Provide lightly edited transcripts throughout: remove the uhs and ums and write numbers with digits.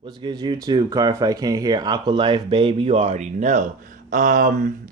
What's good, YouTube? Cardfight can't hear AQUA LIFE BABY. You already know.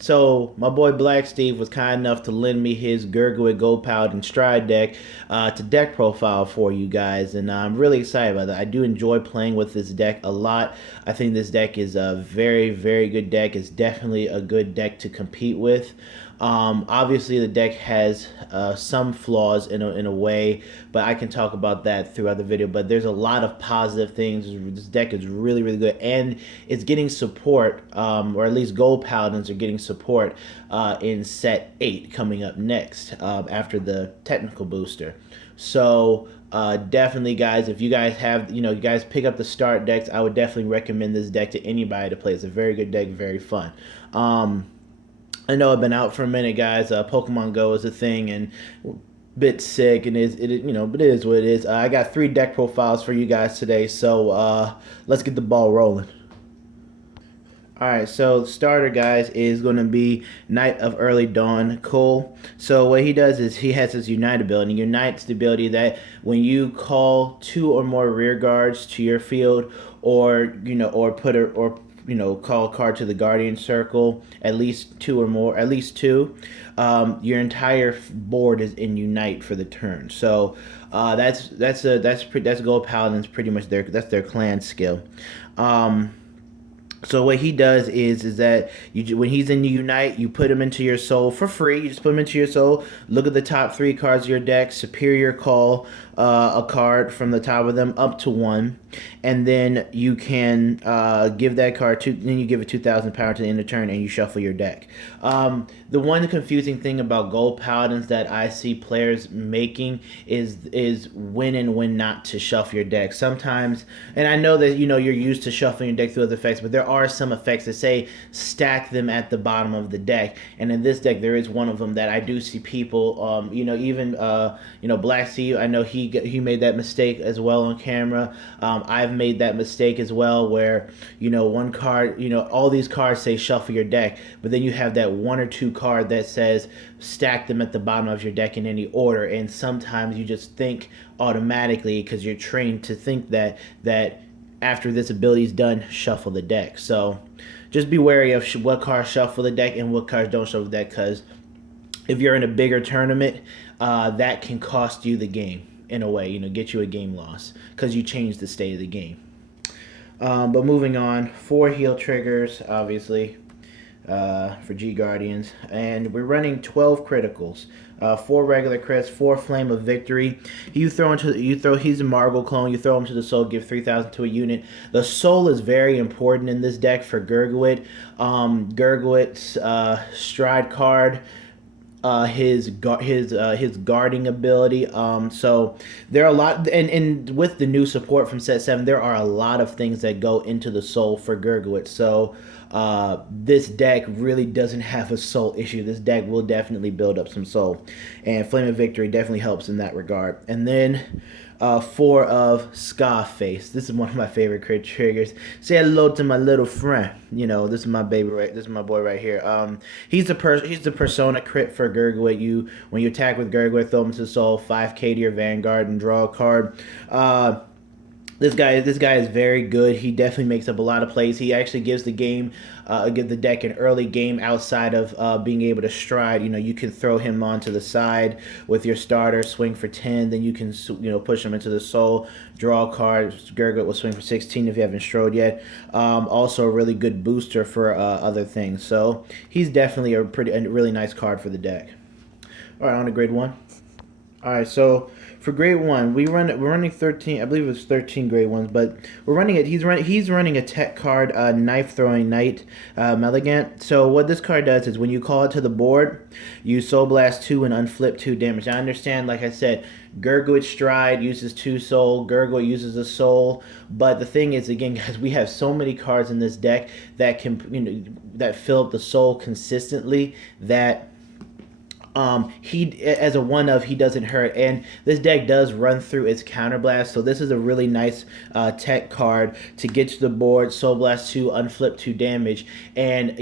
So my boy Black Steve was kind enough to lend me his Gurguit Gold Paladin Stride deck to deck profile for you guys, and I'm really excited about that. I do enjoy playing with this deck a lot. I think this deck is a very, very good deck. It's definitely a good deck to compete with. Obviously, the deck has some flaws in a way, but I can talk about that throughout the video. But there's a lot of positive things. This deck is really, really good, and it's getting support, or at least Gold Paladins are getting support in set 8 coming up next after the technical booster. So definitely, guys, if you guys have, you guys pick up the start decks, I would definitely recommend this deck to anybody to play. It's a very good deck, very fun. I know I've been out for a minute, guys. Pokemon Go is a thing, and bit sick, and but it is what it is. I got 3 deck profiles for you guys today, so let's get the ball rolling. All right, so the starter, guys, is going to be Knight of Early Dawn, Cole. So what he does is he has his Unite ability. Unite's the ability that when you call 2 or more rear guards to your field, or call a card to the Guardian Circle, at least 2 or more, at least 2. Your entire board is in Unite for the turn. So that's Gold Paladins, pretty much that's their clan skill. So what he does is that when he's in Unite, you put him into your soul for free. You just put him into your soul. Look at the top 3 cards of your deck. Superior call a card from the top of them up to 1, and then you can give that card to. Then you give it 2,000 power to the end of turn, and you shuffle your deck. The one confusing thing about Gold Paladins that I see players making is when and when not to shuffle your deck. Sometimes, and I know that you're used to shuffling your deck through other effects, but there are some effects that say stack them at the bottom of the deck, and in this deck there is one of them that I do see people, even Black Steve. I know he made that mistake as well on camera. I've made that mistake as well, where one card, all these cards say shuffle your deck, but then you have that 1 or 2 card that says stack them at the bottom of your deck in any order, and sometimes you just think automatically, because you're trained to think that after this ability is done, shuffle the deck. So just be wary of what cards shuffle the deck and what cards don't shuffle the deck, because if you're in a bigger tournament, that can cost you the game in a way, get you a game loss because you changed the state of the game. But moving on, 4 heal triggers, obviously, for G Guardians, and we're running 12 criticals, 4 regular crits, 4 Flame of Victory. He's a Margle clone. You throw him to the soul, give 3,000 to a unit. The soul is very important in this deck for Gurguit. Gurguit's stride card. His guarding ability. So there are a lot, and with the new support from set 7, there are a lot of things that go into the soul for Gurguit. So this deck really doesn't have a soul issue. This deck will definitely build up some soul, and Flame of Victory definitely helps in that regard. And then 4 of Scarface. This is one of my favorite crit triggers. Say hello to my little friend. This is my baby this is my boy right here. He's the persona crit for Gurguit. When you attack with Gurguit, throw him to the soul, 5k to your Vanguard, and draw a card. This guy is very good. He definitely makes up a lot of plays. He actually gives the deck an early game outside of being able to stride. You can throw him onto the side with your starter, swing for 10, then you can push him into the soul, draw a card. Gurguit will swing for 16 if you haven't strode yet. Also a really good booster for other things. So he's definitely a really nice card for the deck. All right, on to grade 1. All right, so for grade 1, we're running 13. I believe it was 13 grade 1s, but we're running it. He's running a tech card, Knife Throwing Knight, Meligant. So what this card does is when you call it to the board, you Soul Blast 2 and unflip 2 damage. I understand, like I said, Gurguit Stride uses 2 soul, Gurguit uses a soul, but the thing is, again, guys, we have so many cards in this deck that can that fill up the soul consistently that he, as a one-of, he doesn't hurt, and this deck does run through its counterblast, so this is a really nice tech card to get to the board, Soul Blast 2, unflip 2 damage, and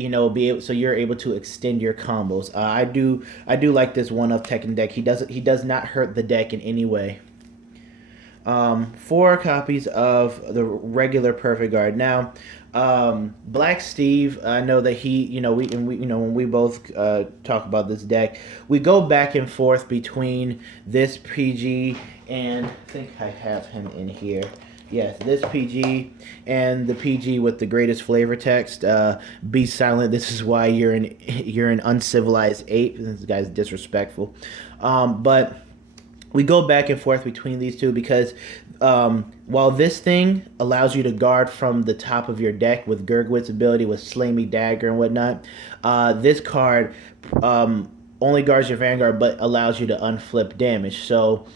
so you're able to extend your combos. I do like this one-of tech in deck. He does not hurt the deck in any way. 4 copies of the regular Perfect Guard. Now, Black Steve, I know that he, when we both talk about this deck, we go back and forth between this PG and I think I have him in here. Yes, this PG and the PG with the greatest flavor text. Be silent. This is why you're an uncivilized ape. This guy's disrespectful. But we go back and forth between these two because while this thing allows you to guard from the top of your deck with Gurguit's ability with Slay Me Dagger and whatnot, this card only guards your Vanguard but allows you to unflip damage. So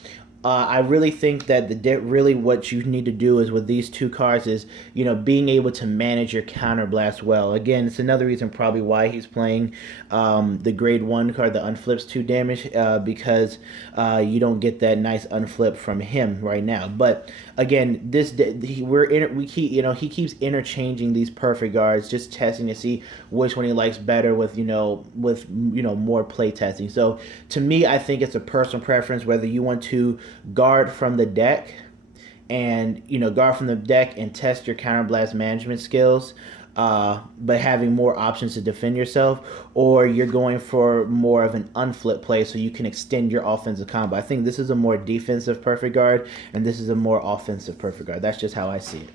I really think that really what you need to do is with these 2 cards is, being able to manage your counterblast well. Again, it's another reason probably why he's playing the grade 1 card that unflips 2 damage because you don't get that nice unflip from him right now. But again, he keeps interchanging these perfect guards, just testing to see which one he likes better with more play testing. So to me, I think it's a personal preference whether you want to guard from the deck and test your counterblast management skills, but having more options to defend yourself, or you're going for more of an unflip play so you can extend your offensive combo. I think this is a more defensive perfect guard and this is a more offensive perfect guard. That's just how I see it.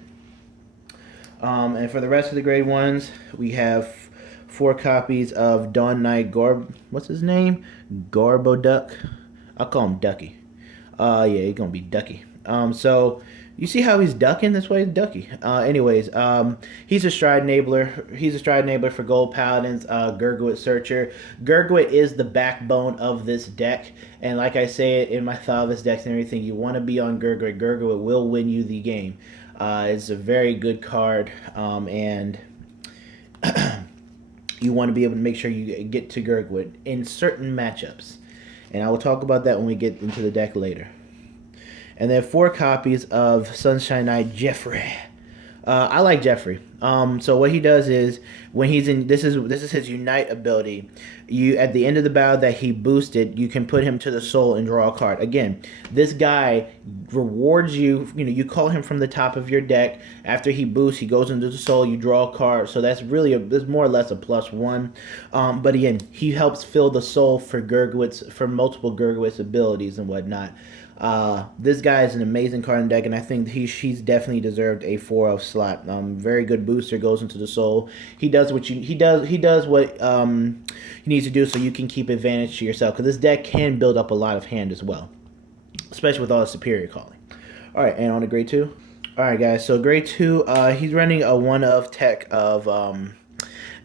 And for the rest of the grade 1s, we have 4 copies of Dawn Knight what's his name? Garbo Duck. I'll call him Ducky. Yeah, he's gonna be Ducky. So you see how he's ducking? That's why he's Ducky. He's a stride enabler. He's a stride enabler for Gold Paladins, Gurguit Searcher. Gurguit is the backbone of this deck. And like I say in my Thavis decks and everything, you want to be on Gurguit. Gurguit will win you the game. It's a very good card. And you want to be able to make sure you get to Gurguit in certain matchups. And I will talk about that when we get into the deck later. And then 4 copies of Sunshine Knight Jeffrey. I like Jeffrey. So what he does is when he's in, this is his Unite ability. You at the end of the battle that he boosted, you can put him to the soul and draw a card. Again, this guy rewards you. You call him from the top of your deck. After he boosts, he goes into the soul. You draw a card. So that's more or less a +1. But again, he helps fill the soul for multiple Gurguit's abilities and whatnot. This guy is an amazing card in the deck, and I think he's definitely deserved a 4 slot. Very good booster, goes into the soul. He does what he needs to do so you can keep advantage to yourself, because this deck can build up a lot of hand as well, especially with all the superior calling. All right, and on to grade 2. All right, guys. So grade 2, he's running a 1-of tech of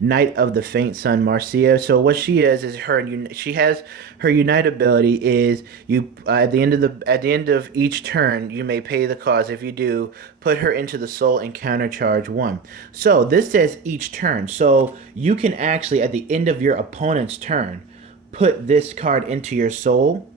Knight of the Faint Sun Marcia. So what she is she has her Unite ability is at the end of each turn you may pay the cost. If you do, put her into the soul and countercharge 1. So this says each turn. So you can actually at the end of your opponent's turn put this card into your soul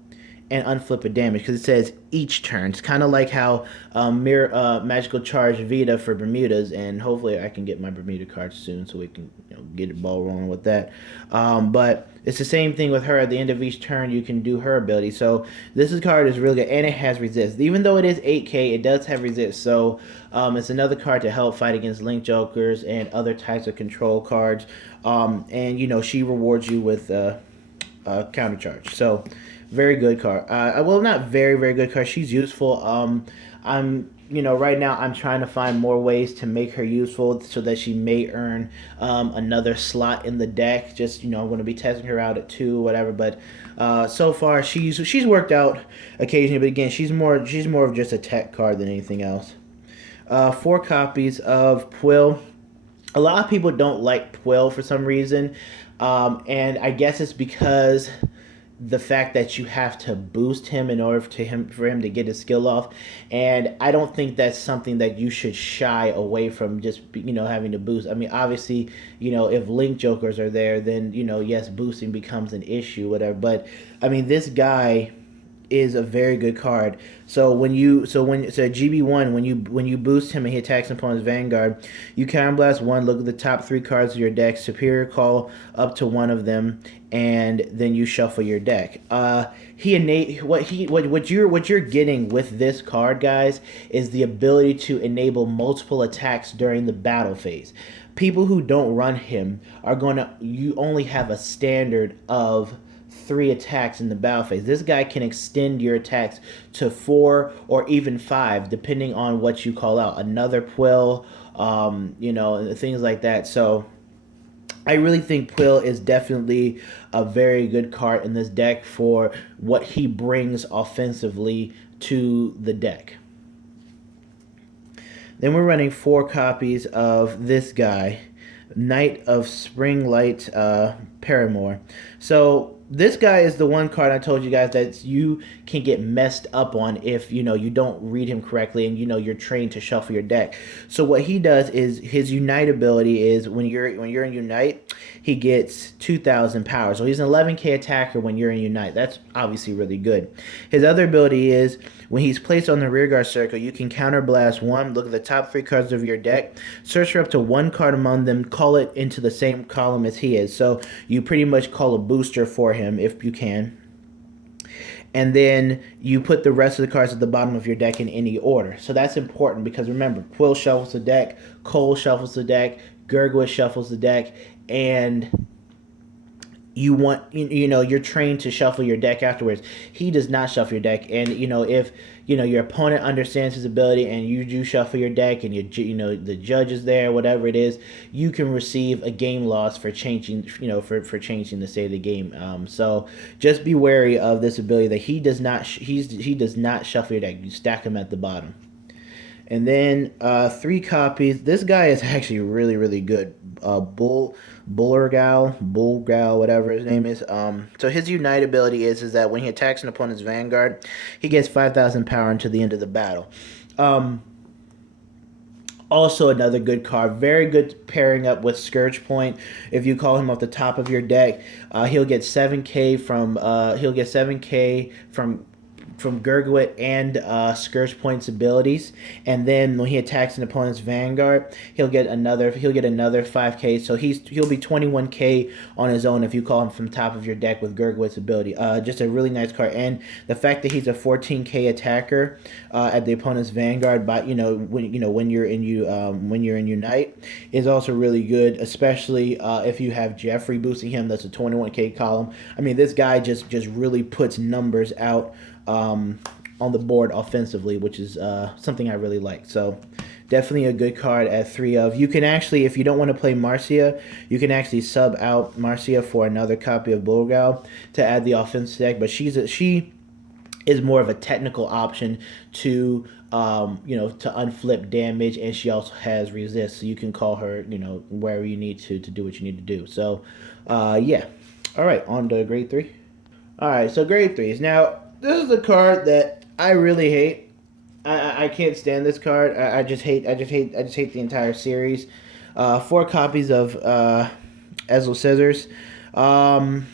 and unflip a damage, because it says each turn. It's kind of like how Magical Charge Vita for Bermudez, and hopefully I can get my Bermuda card soon so we can get the ball rolling with that. But it's the same thing with her. At the end of each turn, you can do her ability. So this card is really good, and it has resist. Even though it is 8K, it does have resist. So it's another card to help fight against Link Jokers and other types of control cards. And she rewards you with countercharge. So very good card. Well, not very, very good card. She's useful. Right now I'm trying to find more ways to make her useful so that she may earn another slot in the deck. Just, I'm going to be testing her out at 2 or whatever. But so far she's worked out occasionally. But again, she's more of just a tech card than anything else. 4 copies of Pwill. A lot of people don't like Pwill for some reason. And I guess it's because the fact that you have to boost him in order for him to get his skill off, and I don't think that's something that you should shy away from, just having to boost. I mean, obviously, if Link Jokers are there, then yes, boosting becomes an issue, whatever. But I mean, this guy is a very good card. So GB1, when you boost him and he attacks an opponent's Vanguard, you counterblast one. Look at the top 3 cards of your deck. Superior call up to one of them, and then you shuffle your deck. What you're getting with this card, guys, is the ability to enable multiple attacks during the battle phase. People who don't run him you only have a standard of 3 attacks in the battle phase. This guy can extend your attacks to 4 or even 5, depending on what you call out. Another Quill, things like that. So I really think Quill is definitely a very good card in this deck for what he brings offensively to the deck. Then we're running 4 copies of this guy, Knight of Springlight Paramour. So this guy is the one card I told you guys that you can get messed up on if you don't read him correctly and you're trained to shuffle your deck. So what he does is his Unite ability is when you're in Unite, he gets 2,000 power. So he's an 11k attacker when you're in Unite. That's obviously really good. His other ability is when he's placed on the rearguard circle, you can counterblast one. Look at the top 3 cards of your deck, search for up to 1 card among them, call it into the same column as he is. So you pretty much call a booster for him if you can. And then you put the rest of the cards at the bottom of your deck in any order. So that's important because remember, Quill shuffles the deck, Cole shuffles the deck, Gurguit shuffles the deck, and you're trained to shuffle your deck afterwards. He does not shuffle your deck, and if your opponent understands his ability and you do shuffle your deck and the judge is there, whatever it is, you can receive a game loss for changing for changing the state of the game. So just be wary of this ability that he does not shuffle your deck. You stack him at the bottom. And then 3 copies. This guy is actually really, really good. Bulgargal, whatever his name is. So his Unite ability is that when he attacks an opponent's Vanguard, he gets 5,000 power until the end of the battle. Also another good card. Very good pairing up with Scourge Point. If you call him off the top of your deck, he'll get 7k from Gurguit and Scourge Point's abilities, and then when he attacks an opponent's Vanguard, he'll get another 5k. So he'll be 21k on his own if you call him from the top of your deck with Gurguit's ability. Just a really nice card, and the fact that he's a 14k attacker at the opponent's Vanguard, but when you're in Unite is also really good, especially if you have Jeffrey boosting him. That's a 21k column. I mean, this guy just really puts numbers out on the board offensively, which is something I really like. So definitely a good card at 3 of. You can actually, if you don't want to play Marcia, you can actually sub out Marcia for another copy of Bulgal to add the offense deck, but she is more of a technical option to to unflip damage, and she also has resist, so you can call her wherever you need to do what you need to do. So yeah. All right, on to grade 3. All right, so grade 3s. Now this is a card that I really hate. I can't stand this card. I just hate the entire series. 4 copies of Ezel Scissors. I'm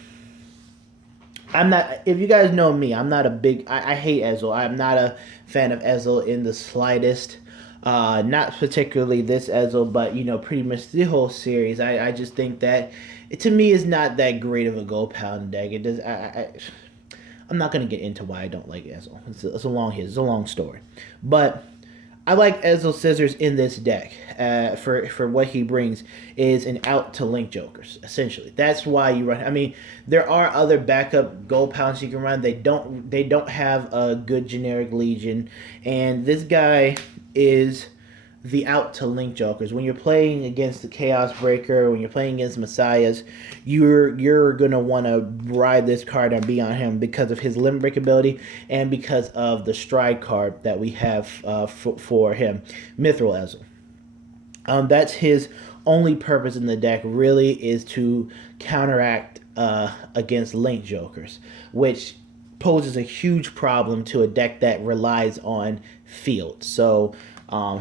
not. If you guys know me, I'm not a big. I hate Ezel. I'm not a fan of Ezel in the slightest. Not particularly this Ezel, but pretty much the whole series. I just think that it, to me, is not that great of a gold pound deck. It does. I'm not gonna get into why I don't like Ezel. It's a long story, but I like Ezel Scissors in this deck for what he brings is an out to link jokers. Essentially, that's why you run. I mean, there are other backup gold pounds you can run. They don't have a good generic Legion, and this guy is the out to link jokers. When you're playing against the Chaos Breaker, when you're playing against Messiahs, you're gonna want to ride this card and be on him because of his limit break ability and because of the stride card that we have for him, Mithril Ezel. That's his only purpose in the deck, really, is to counteract against link jokers, which poses a huge problem to a deck that relies on field. So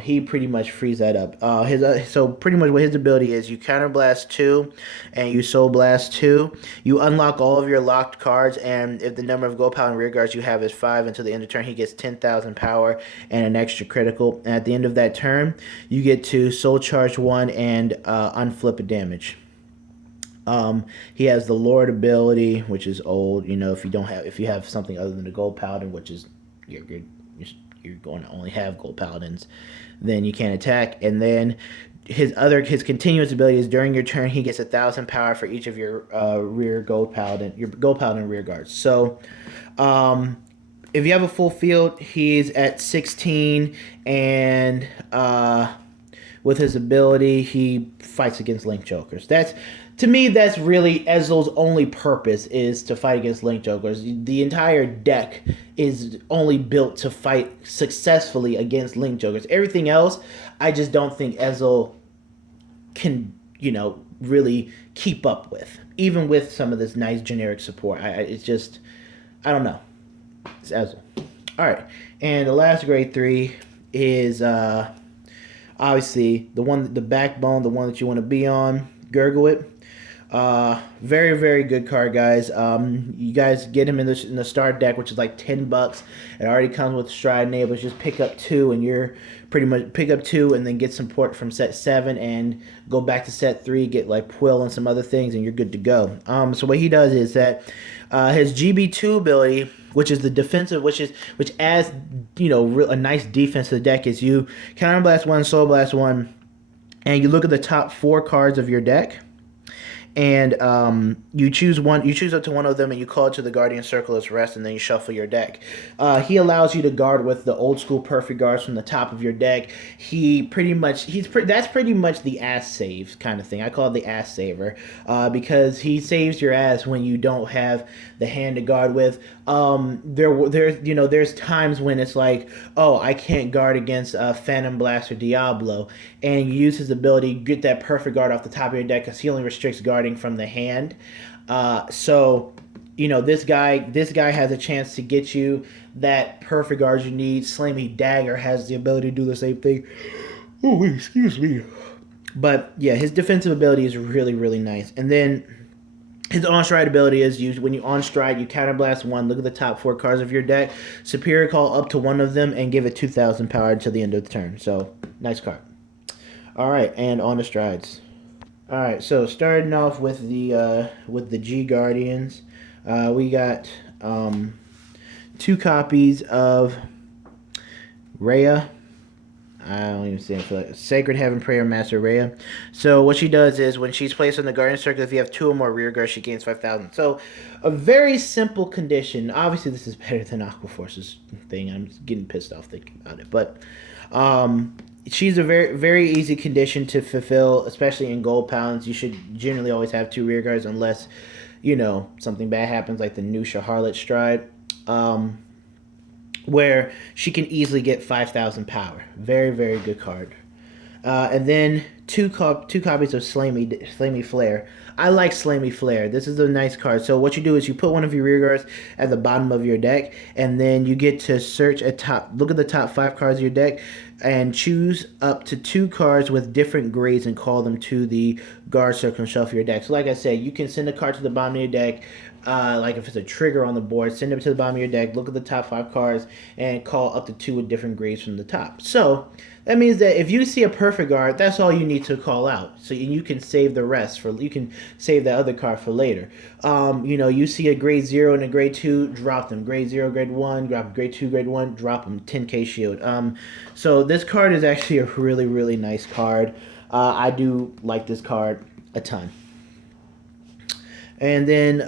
He pretty much frees that up. So pretty much what his ability is, you counterblast 2 and you soul blast 2. You unlock all of your locked cards, and if the number of gold paladin rear guards you have is 5 until the end of turn, he gets 10,000 power and an extra critical. And at the end of that turn, you get to soul charge 1 and unflip a damage. He has the Lord ability, which is old. If you have something other than the gold paladin, which is you're going to only have gold paladins, then you can't attack. And then his continuous ability is during your turn he gets 1,000 power for each of your gold paladin rear guards. So if you have a full field, he's at 16, and with his ability he fights against link jokers. To me, that's really Ezreal's only purpose, is to fight against link jokers. The entire deck is only built to fight successfully against link jokers. Everything else, I just don't think Ezreal can, really keep up with. Even with some of this nice generic support. I don't know. It's Ezreal. Alright, and the last grade 3 is obviously the backbone, the one that you want to be on, Gurguit. Very, very good card, guys. You guys get him in the start deck, which is like $10. It already comes with stride enablers. Just pick up 2, and you're pretty much pick up 2, and then get support from set 7, and go back to set 3, get like Quill and some other things, and you're good to go. So what he does is that his GB2 ability, which is the defensive, which adds a nice defense to the deck, is you counterblast 1, soul blast 1, and you look at the top 4 cards of your deck. And you choose up to one of them, and you call it to the Guardian Circle as rest, and then you shuffle your deck. He allows you to guard with the old school perfect guards from the top of your deck. That's pretty much the ass save kind of thing. I call it the ass saver, because he saves your ass when you don't have the hand to guard with. There's times when it's like, oh, I can't guard against Phantom Blast or Diablo, and you use his ability, get that perfect guard off the top of your deck, because he only restricts guarding from the hand. So this guy has a chance to get you that perfect guard you need. Slimy Dagger has the ability to do the same thing. Oh, excuse me. But yeah, his defensive ability is really, really nice. And then his on-stride ability is when you on-stride, you counterblast 1, look at the top 4 cards of your deck, superior call up to one of them, and give it 2,000 power until the end of the turn. So, nice card. Alright, and on the strides. Alright, so starting off with the G Guardians, we got 2 copies of Rhea. I don't even say it. Sacred Heaven Prayer Master Rhea. So what she does is when she's placed on the Guardian Circle, if you have 2 or more rear guards, she gains 5,000. So a very simple condition. Obviously, this is better than Aquaforce's thing. I'm getting pissed off thinking about it. But she's a very, very easy condition to fulfill, especially in gold pounds. You should generally always have 2 rear guards unless, something bad happens, like the new Harlot Stride. Where she can easily get 5,000 power. Very, very good card. And then two copies of Slamy Flare. I like Slamy Flare. This is a nice card. So what you do is you put one of your rear guards at the bottom of your deck, and then you get to look at the top 5 cards of your deck, and choose up to 2 cards with different grades and call them to the guard circle and shuffle your deck. So like I said, you can send a card to the bottom of your deck. Like if it's a trigger on the board, send it to the bottom of your deck, look at the top 5 cards, and call up to 2 with different grades from the top. So that means that if you see a perfect guard, that's all you need to call out. So you can save the rest you can save that other card for later. You see a grade 0 and a grade 2, drop them. Grade 0, grade 1, drop grade 2, grade 1, drop them. 10k shield. So this card is actually a really, really nice card. I do like this card a ton. And then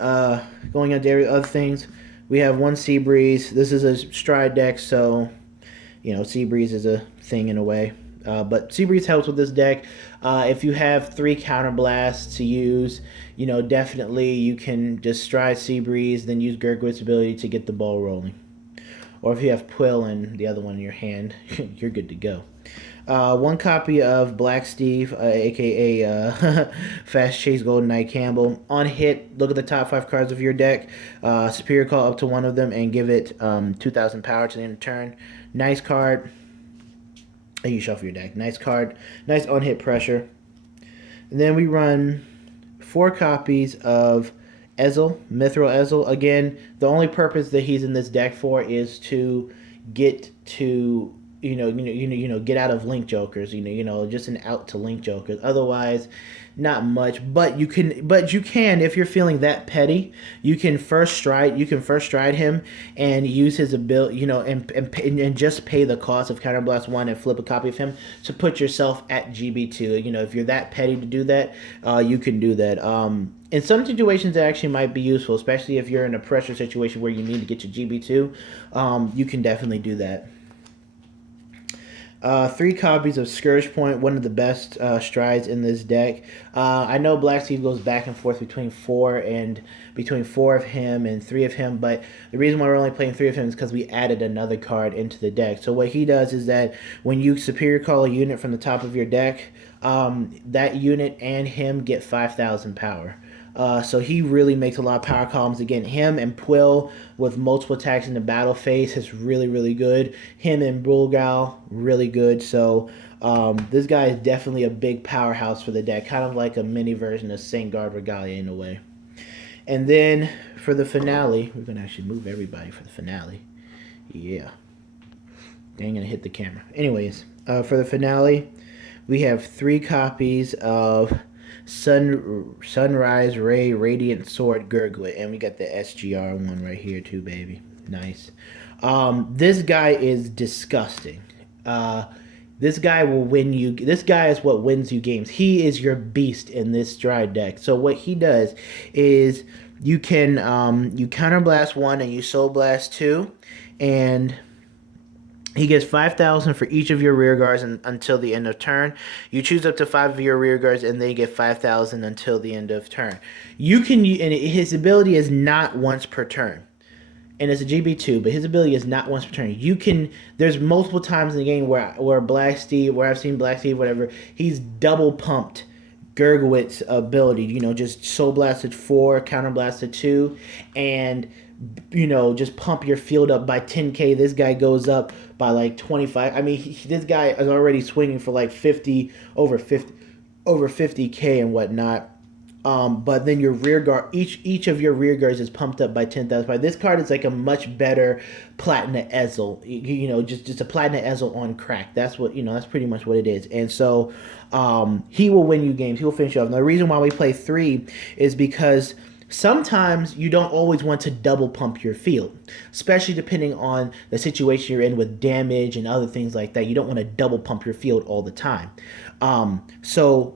going on to other things, we have 1 Sea Breeze. This is a stride deck, so Sea Breeze is a thing in a way. But Sea Breeze helps with this deck. If you have 3 counterblasts to use, definitely you can just stride Sea Breeze, then use Gurgit's ability to get the ball rolling. Or if you have Quill and the other one in your hand, you're good to go. 1 copy of Black Steve, a.k.a. Fast Chase Golden Knight Campbell. On hit, look at the top 5 cards of your deck. Superior call up to one of them and give it 2,000 power to the end of turn. Nice card. and you shuffle your deck. Nice card, nice on-hit pressure. And then we run 4 copies of Ezel, Mithril Ezel. Again, the only purpose that he's in this deck for is to get to get out of link jokers. Just an out to link jokers. Otherwise, not much. But you can if you're feeling that petty, you can first stride him and use his ability, and just pay the cost of Counterblast 1 and flip a copy of him to put yourself at GB2. If you're that petty to do that, you can do that. In some situations, it actually might be useful, especially if you're in a pressure situation where you need to get to GB2. You can definitely do that. 3 copies of Scourge Point, one of the best strides in this deck. I know Black Steve goes back and forth between 4 of him and 3 of him, but the reason why we're only playing 3 of him is because we added another card into the deck. So what he does is that when you superior call a unit from the top of your deck, that unit and him get 5,000 power. So he really makes a lot of power columns. Again, him and Quill with multiple attacks in the battle phase is really, really good. Him and Bulgal, really good. So this guy is definitely a big powerhouse for the deck. Kind of like a mini version of St. Guard Regalia in a way. And then for the finale, we're going to actually move everybody for the finale. Yeah. Dang, gonna hit the camera. Anyways, for the finale, we have 3 copies of Sunrise Ray Radiant Sword Gurguit, and we got the SGR one right here too, baby. Nice. This guy is disgusting. This guy will win you. This guy is what wins you games. He is your beast in this stride deck. So what he does is you can you counterblast 1 and you soul blast 2, and he gets 5,000 for each of your rear guards until the end of turn. You choose up to 5 of your rear guards, and they get 5,000 until the end of turn. You can, and his ability is not once per turn, and it's a GB2, but his ability is not once per turn. You can. There's multiple times in the game where Black Steve, where I've seen Black Steve, whatever, he's double pumped Gurguit's ability. Just soul blasted 4, counter blasted 2, and just pump your field up by 10k. This guy goes up by like 25. I mean, this guy is already swinging for like 50 over 50k and whatnot. But then your rear guard, each of your rear guards is pumped up by 10,000. This card is like a much better Platinum Ezel. Just a Platinum Ezel on crack. That's what that's pretty much what it is. And so, he will win you games. He will finish you off. Now, the reason why we play 3 is because sometimes you don't always want to double pump your field, especially depending on the situation you're in with damage and other things like that. You don't want to double pump your field all the time. So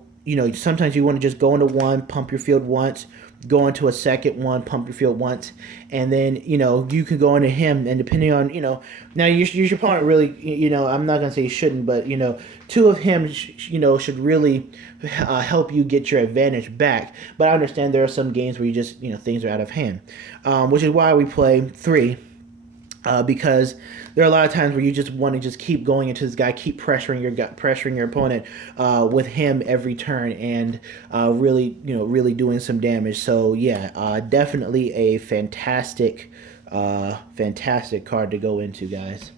sometimes you want to just go into 1, pump your field once, go into a second one, pump your field once, and then you can go into him, and depending on now your opponent really I'm not gonna say you shouldn't, but 2 of him should really help you get your advantage back. But I understand there are some games where you just things are out of hand, which is why we play 3. Because there are a lot of times where you just want to just keep going into this guy, keep pressuring your opponent with him every turn, and really doing some damage. So yeah, definitely a fantastic card to go into, guys.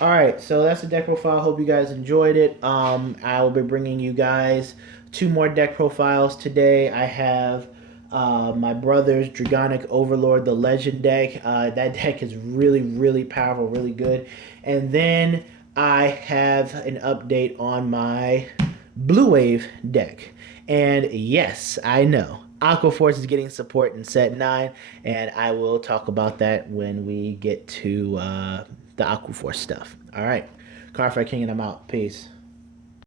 All right, so that's the deck profile. Hope you guys enjoyed it. I will be bringing you guys 2 more deck profiles today. I have my brother's Dragonic Overlord, the Legend deck. That deck is really, really powerful, really good. And then I have an update on my Blue Wave deck. And yes, I know, Aqua Force is getting support in set 9, and I will talk about that when we get to the Aqua Force stuff. All right, Cardfight King, and I'm out. Peace.